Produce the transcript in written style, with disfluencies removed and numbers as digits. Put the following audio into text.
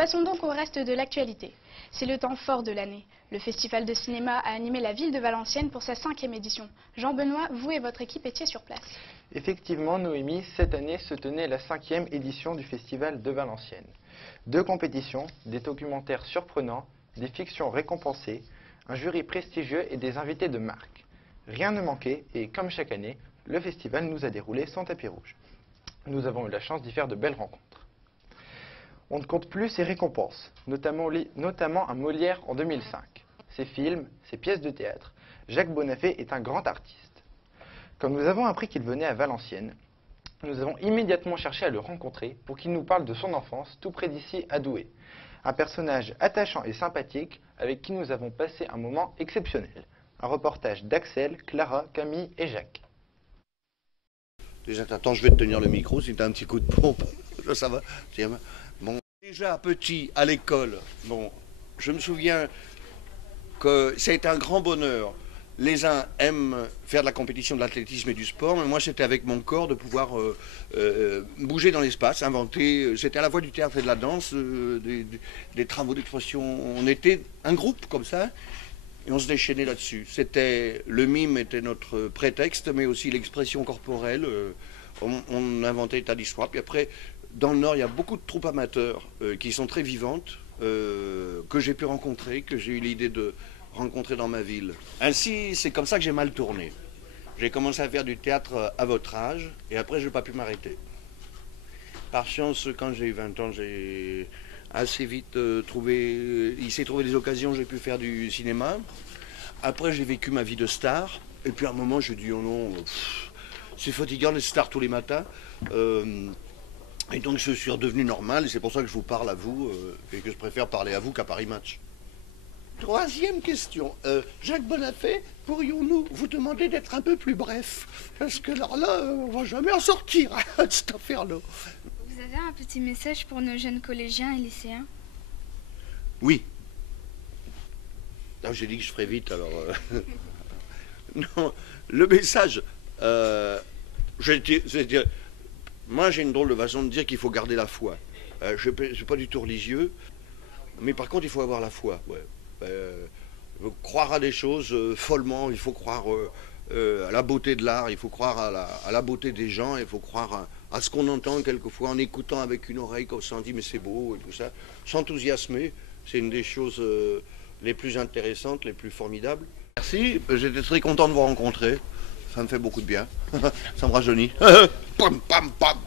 Passons donc au reste de l'actualité. C'est le temps fort de l'année. Le Festival de cinéma a animé la ville de Valenciennes pour sa 5e édition. Jean-Benoît, vous et votre équipe étiez sur place. Effectivement, Noémie, cette année se tenait la 5e édition du Festival de Valenciennes. 2 compétitions, des documentaires surprenants, des fictions récompensées, un jury prestigieux et des invités de marque. Rien ne manquait et, comme chaque année, le festival nous a déroulé son tapis rouge. Nous avons eu la chance d'y faire de belles rencontres. On ne compte plus ses récompenses, notamment un Molière en 2005. Ses films, ses pièces de théâtre. Jacques Bonafé est un grand artiste. Quand nous avons appris qu'il venait à Valenciennes, nous avons immédiatement cherché à le rencontrer pour qu'il nous parle de son enfance tout près d'ici à Douai. Un personnage attachant et sympathique avec qui nous avons passé un moment exceptionnel. Un reportage d'Axel, Clara, Camille et Jacques. Déjà, attends, je vais te tenir le micro si tu as un petit coup de pompe. Ça va. Bon, déjà petit à l'école, bon, je me souviens que ça a été un grand bonheur. Les uns aiment faire de la compétition de l'athlétisme et du sport, mais moi c'était avec mon corps de pouvoir bouger dans l'espace, inventer. C'était à la fois du théâtre et de la danse, des travaux d'expression. On était un groupe comme ça et on se déchaînait là-dessus. Le mime était notre prétexte, mais aussi l'expression corporelle. On inventait tas d'histoires. Puis après, dans le Nord, il y a beaucoup de troupes amateurs qui sont très vivantes, que j'ai pu rencontrer, que j'ai eu l'idée de rencontrer dans ma ville. Ainsi, c'est comme ça que j'ai mal tourné. J'ai commencé à faire du théâtre à votre âge, et après, je n'ai pas pu m'arrêter. Par chance, quand j'ai eu 20 ans, j'ai assez vite il s'est trouvé des occasions, j'ai pu faire du cinéma. Après, j'ai vécu ma vie de star, et puis à un moment, j'ai dit, oh non, c'est fatigant les stars tous les matins. Et donc, je suis redevenu normal, et c'est pour ça que je vous parle à vous, et que je préfère parler à vous qu'à Paris Match. 3e question. Jacques Bonafé, pourrions-nous vous demander d'être un peu plus bref? Parce que alors là, on va jamais en sortir de cette affaire-là. Vous avez un petit message pour nos jeunes collégiens et lycéens? Oui. J'ai dit que je ferais vite, alors... Non, le message... moi, j'ai une drôle de façon de dire qu'il faut garder la foi. Je ne suis pas du tout religieux, mais par contre, il faut avoir la foi. Ouais. Il faut croire à des choses follement, il faut croire à la beauté de l'art, il faut croire à la beauté des gens, il faut croire à ce qu'on entend quelquefois en écoutant avec une oreille, comme ça on dit mais c'est beau et tout ça. S'enthousiasmer, c'est une des choses les plus intéressantes, les plus formidables. Merci, j'étais très content de vous rencontrer, ça me fait beaucoup de bien, ça me rajeunit. Pam, pam, pam.